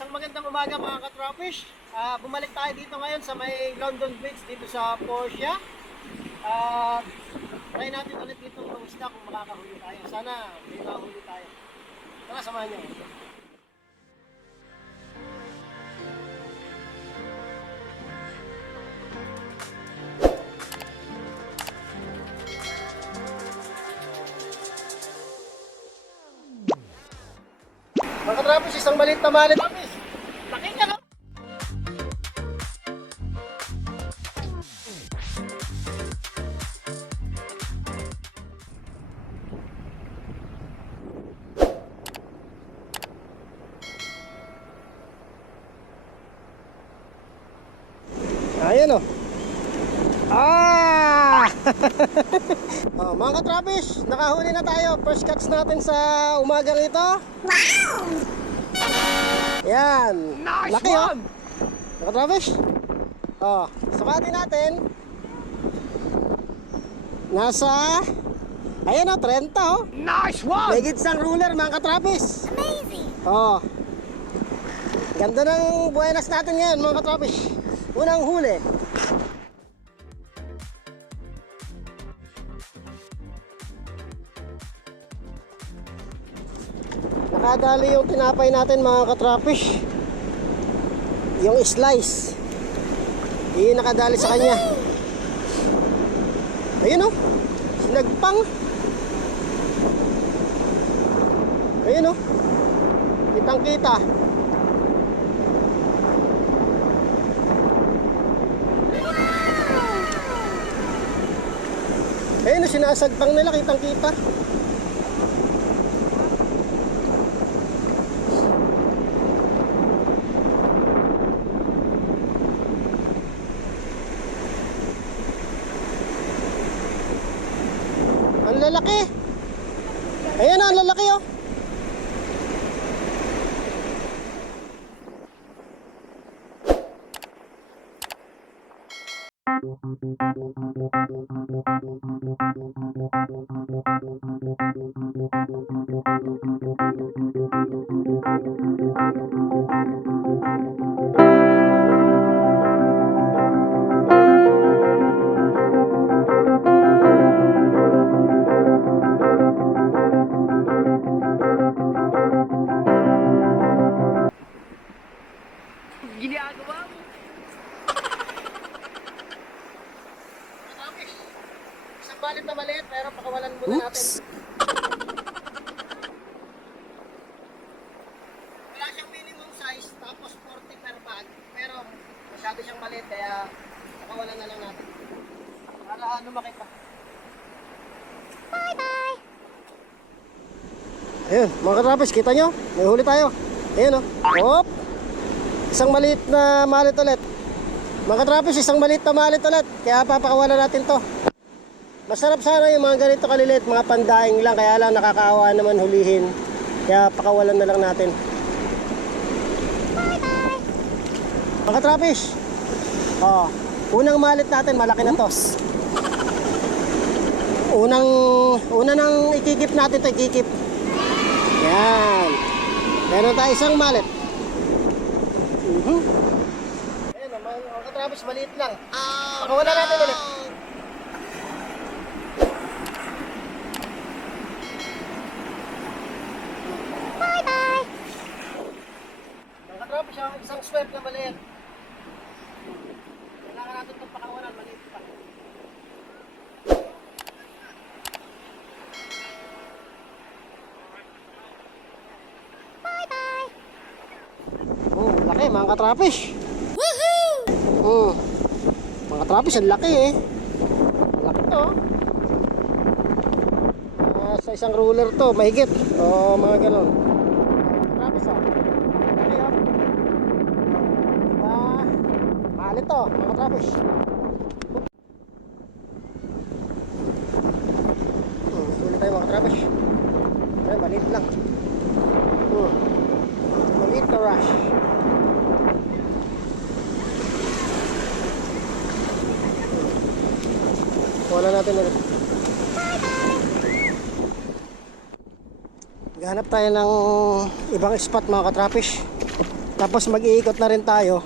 Isang magandang umaga mga ka-tropish. Bumalik tayo dito ngayon sa may London Bridge dito sa Portia. Try natin ulit dito ng isda kung makakahuli tayo. Sana may makahuli tayo. Tara, samahan niyo. Mga ka-tropish, isang maliit na malit. Laki ka, no? Ayan o. Mga ka-tropish, nakahuli na tayo. First catch natin sa umagang ito. Wow! Yan. Nice. Laki one. Mga ka-tropish. Sukatin natin. Nasa, ayan o, 30 o. Nice one! May gitsang ruler mga ka-tropish. Amazing! Ganda ng buenas natin ngayon mga ka-tropish. Unang huli. Nakadali yung tinapay natin mga ka-tropish. Yung slice. Yung nakadali sa kanya. Ayun o. Sinagpang. Ayun o. Kitang kita. Ayun o, sinasagpang nila, kitang kita. Ang lalaki. Ayan na, ang lalaki oh. Ginagawa mo. Isang balit na maliit pero pakawalan muna natin. Wala siyang minimum size tapos 40 per bag pero masyado siyang maliit kaya pakawalan na lang natin para lumaki pa. Bye bye! Ayun mga ka-tropish, kita nyo? May huli tayo. Ayun o. Hop! Isang maliit na malit ulit. Mga ka-tropish, isang maliit na malit ulit. Kaya papakawalan natin to. Masarap sana yung mga ganito kalilit, mga pandaing lang. Kaya lang nakakaawa naman hulihin. Kaya pakawalan na lang natin. Bye bye! Mga ka-tropish, unang malit natin, malaki na to. Una nang ikikip natin to, ikikip. Yan. Meron tayo isang malit. Ayan naman, mga ka-tropish, maliit lang. Pakawalan natin ulit. Bye bye! Mga ka-tropish, isang swerve na maliit. Kailangan natin itong pakawalan, maliit pa. Bye bye! Laki mga ka-tropish. Woohoo! Mga ka-tropish, ang laki eh. Laki to. Sa isang ruler to, mahigit. Mga ganon. Mga ka-tropish laki oh. Diba? Malit to, mga ka-tropish. Huli tayo mga ka-tropish. Ay, maliit lang. Maliit na rush. Wala natin ulit. Gahanap tayo ng ibang spot mga ka-tropish. Tapos mag-iikot na rin tayo.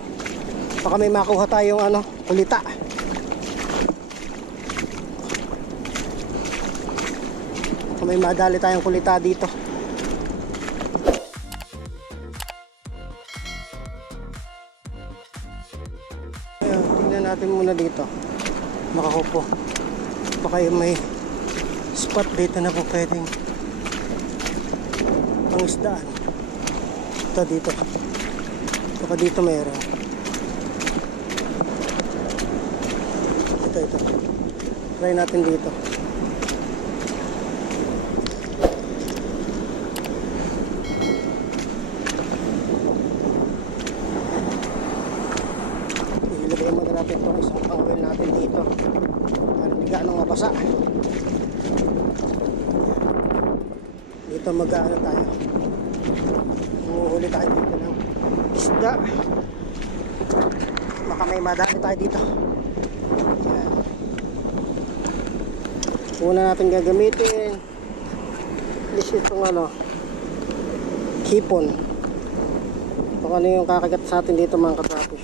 Baka may makuha tayong kulita. Baka may madali tayong kulita dito. Ayan, tingnan natin muna dito. Makakupo. Baka yung may spot dito na po pwedeng pangisdaan. Ito dito. Baka dito mayroon. Ito. Try natin dito. Ilagay mo na natin itong isang pangawil natin dito. Para hindi gaano mabasa. Dito mag-ano tayo. Huli tayo dito ng isda. Baka may madami tayo dito. Yan. Una natin gagamitin is itong hipon. Kung ano yung kakagat sa atin dito mga katrapo.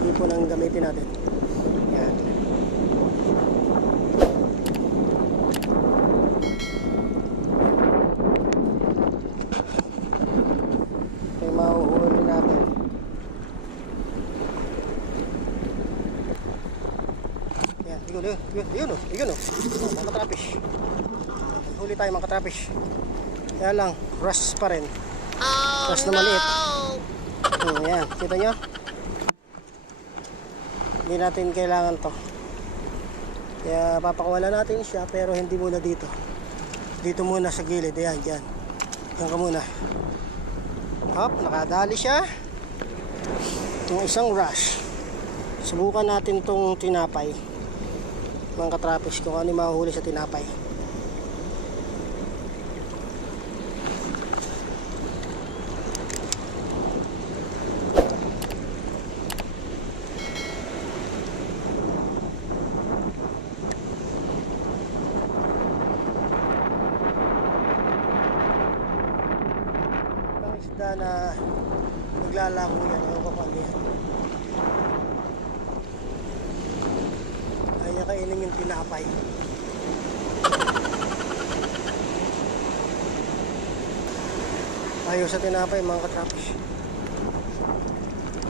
Hipon ang gamitin natin. Yan. Mahuhuli natin. Yan, yun o. Mga katrapish. Huli tayo mga katrapish. Kaya lang, rush pa rin. Rush na maliit. Yan, kita nyo? Hindi natin kailangan to. Kaya papakawala natin siya, pero hindi muna dito. Dito muna sa gilid. Ayan, dyan. Yan ka muna. Hop, nakadali siya. Yung isang rush. Subukan natin tong tinapay. Mga katrapis, kung ano yung mahuhuli sa tinapay. Isda na naglalako yan, ewan ko kung ano yan. Kaya kainin yung tinapay. Ayaw sa tinapay mga katrapish.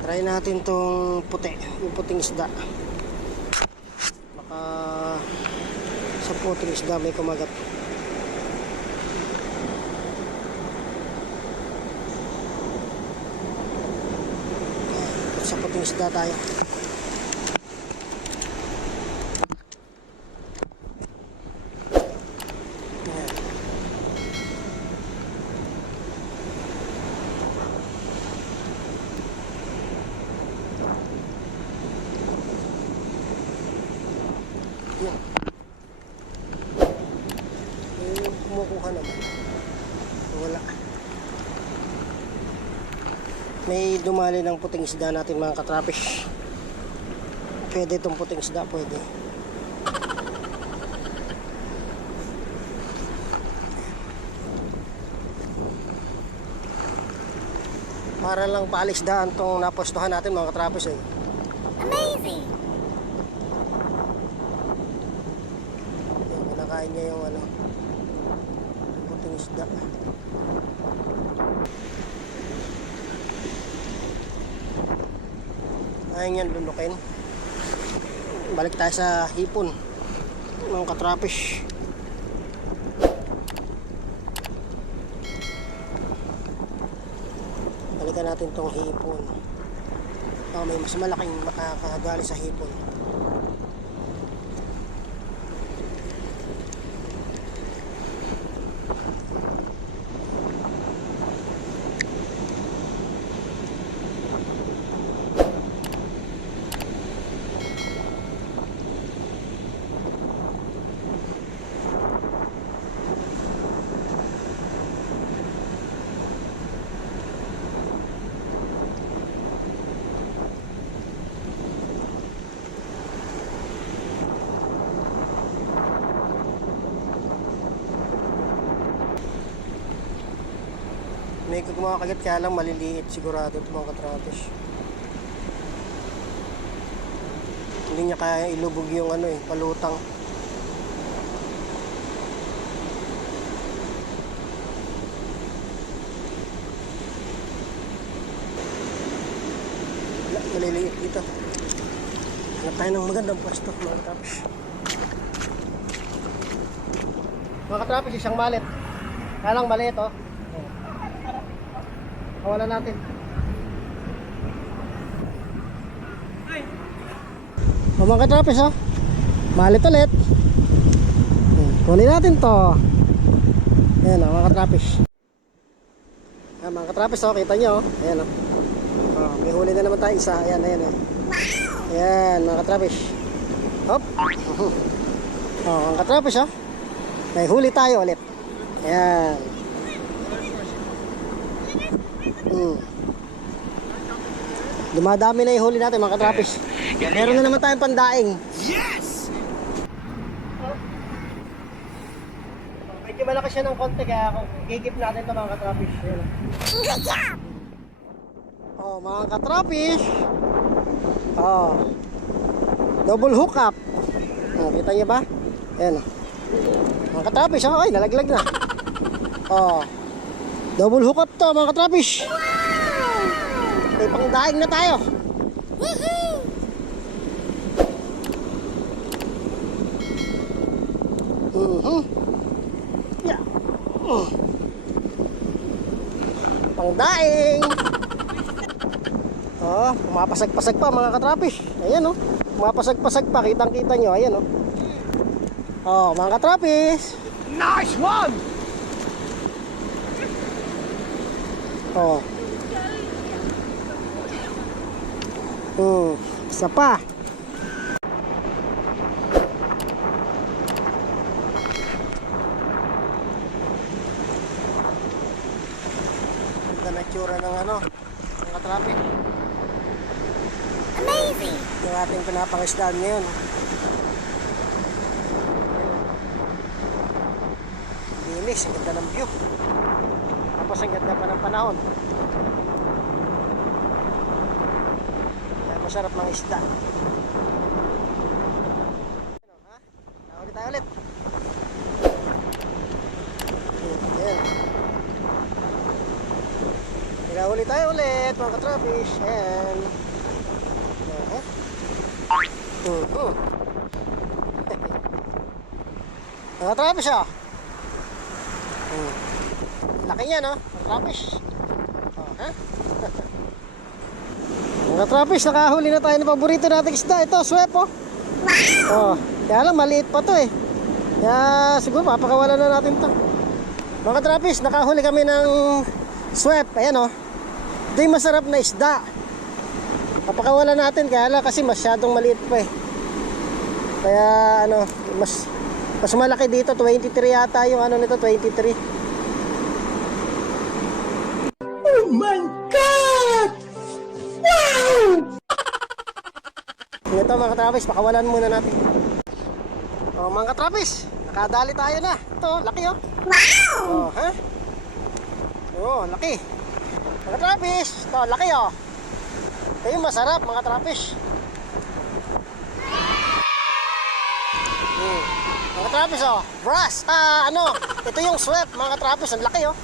Try natin tong puti, yung puting isda. Baka sa puting isda may kumagat. Sa puting isda tayo. Ayan. Ayan. Kumukuha naman. Wala. May dumali ng puting isda natin mga katrapish. Pwede itong puting isda, pwede. Para lang paalisdaan itong napostuhan natin mga katrapish eh. Amazing! Yan, kinakain niya yung puting isda. Ayaw yan lunukin. Balik tayo sa hipon mga katrapish. Balikan natin tong hipon. May mas malaking makakagali sa hipon. May kumakagat kaya lang maliliit sigurado ito mga katrapis. Hindi niya kaya ilubog yung ano eh, palutang. Maliliit dito. Hanap tayo ng magandang pwesto mga katrapis. Mga katrapis, isang malit. Kaya lang maliit oh. Kawalan natin. O mga katrapis oh. Malit ulit. Kunin natin to. Ayan o mga katrapis. Ayan mga katrapis oh, kita nyo oh. Ayan o. May huli na naman tayo isa. Ayan, ayan, ayan. Ayan mga katrapis. Hop. Mga katrapis oh. May huli tayo ulit. Ayan. Dumadami na yung huli natin mga katrapis. Meron na naman tayong pandaing. Yes! Medyo malaki siya ng konti kaya kung gigip natin ito mga katrapis. Oh mga katrapis. Oh. Double hook up. Oh, kita niyo ba? Ayan. Mga katrapis, oh, ay nalaglag na. Oh. Double hook up to mga katrapis. May pangdaing na tayo. Yeah. Pangdaing. Oh, pumapasag-pasag pa mga katrapis. Ayan oh. Pumapasag-pasag pa, kitang-kita nyo. Ayan oh. Oh, mga katrapis. Nice one. Oh. Isa pa. Ganda na tsura ng ano, ng katrapik. Amazing! Yung ating pinapangisdaan ngayon. Linis, ang ganda ng view. Tapos ang ganda pa ng panahon. Masarap mga isda. Ha? Nahuli tayo ulit. Ayan. Nahuli tayo ulit mga katrapis. Ayan. Mga katrapis ah. Laki niya no? Mga katrapis. Ha? Mga trapis, nakahuli na tayo ng paborito nating isda. Ito, swep oh. Oh, kaya lang maliit pa to eh. Kaya siguro papakawalan na natin to. Mga trapis, nakahuli kami ng swep. Ayan oh. Ito yung masarap na isda. Papakawalan natin kaya lang kasi masyadong maliit pa eh. Kaya ano, mas malaki dito. 23 yata yung ano nito, 23. Oh my God! Ito mga katrapis, pakawalan muna natin. Oh mga katrapis, nakadali tayo na. Ito, laki oh. Wow! Oh, ha? Oh, laki. Mga katrapis, ito, laki oh. Ito yung masarap mga katrapis. Mga katrapis oh, brass. Ito yung swep mga katrapis, ang laki oh.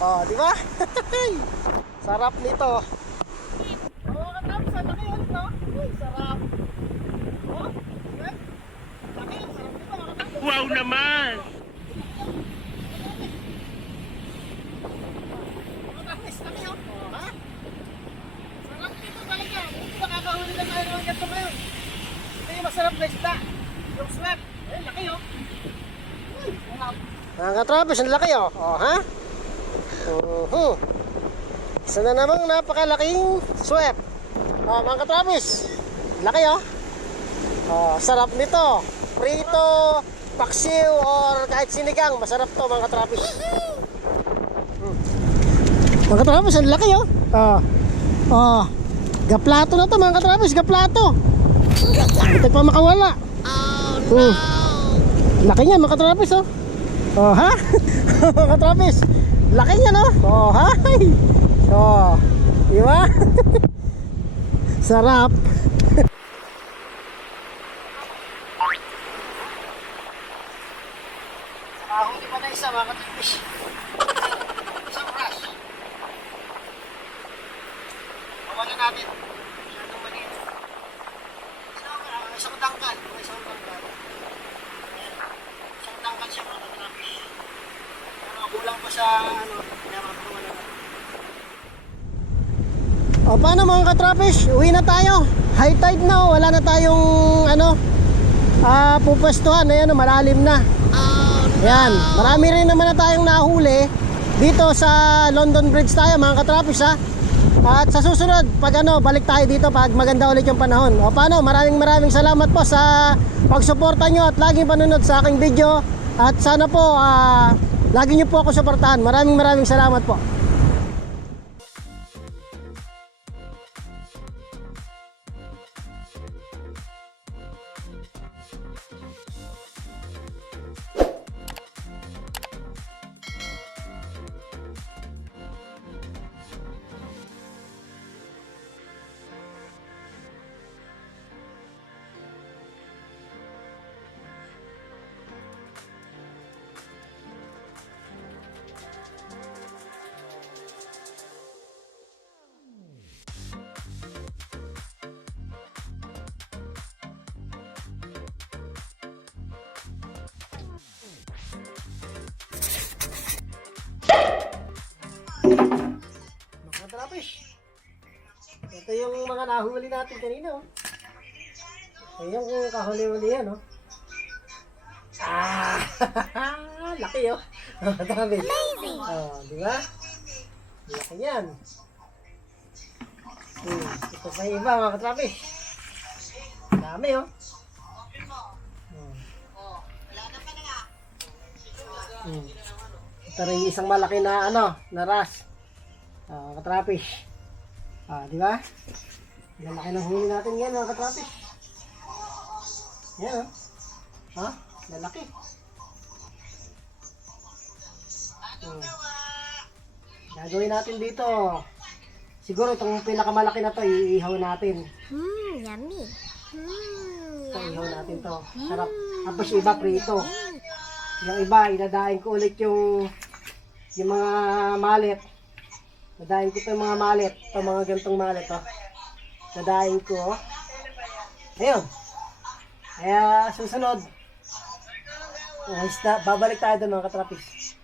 Oh, di ba? Sarap nito. Wow naman! Nakakahuli na tayo ng ganito ngayon. Ito yung masarap na isda. Yung swep. Eh, laki oh. Mga katrapis, ang laki oh. Oh, ha? Isa na namang napakalaking swep. Oh, mga katrapis, laki oh. Oh, sarap nito. Prito, paksiw, or kahit sinigang, masarap to mga katrapis. Mga katrapis, ang laki oh. Gaplato na to mga katrapis, gaplato. Hindi pa makawala. Oh no. Laki niya mga katrapis oh. Oh ha? Mga katrapis, Laki niya, no? Oh, hi! Oh, di ba? Sarap. Nakahuli pa na isa, mga katrapish. Isang brush. Kawalan natin. Masyadong maliit. Isang tangkal. Isang tangkal. Ayan. Isang tangkal siya, mga katrapish. Pero kulang pa sa ano, kaya makakawalan natin. O paano mga katrapish? Uwi na tayo. High tide na, wala na tayong ano, pupwestuhan. Ayan, malalim na. Yan, marami rin naman na tayong nahuli dito sa London Bridge tayo mga katrapish ha. At sa susunod, pag ano, balik tayo dito pag maganda ulit yung panahon. O paano, maraming salamat po sa pagsuporta nyo at laging panunod sa aking video. At sana po, lagi nyo po ako suportahan. Maraming salamat po. Mga katrapish, ito yung mga nahuli natin kanina. Oh. Ito yung kahuli-huli yan. Oh. Laki oh. Mga katrapish. Oh, di ba? Laki yan. Ito sa iba mga katrapish. Dami oh. Ito rin isang malaki na ano, na ras. Katrapish. Di ba? Lalaki ng huli natin yan mga katrapish. Yan oh. Lalaki. Gagawin natin dito. Siguro itong pinakamalaki na to, iihaw natin. Yummy. Ito, ihaw natin to. Sarap. Tapos iba prito. Yung iba, idadahin ko ulit yung mga malit. Dadahin ko ito yung mga malit. Ito mga gantong malit. Oh. Dadahin ko. Ayun. Kaya susunod. Babalik tayo doon mga katrapish.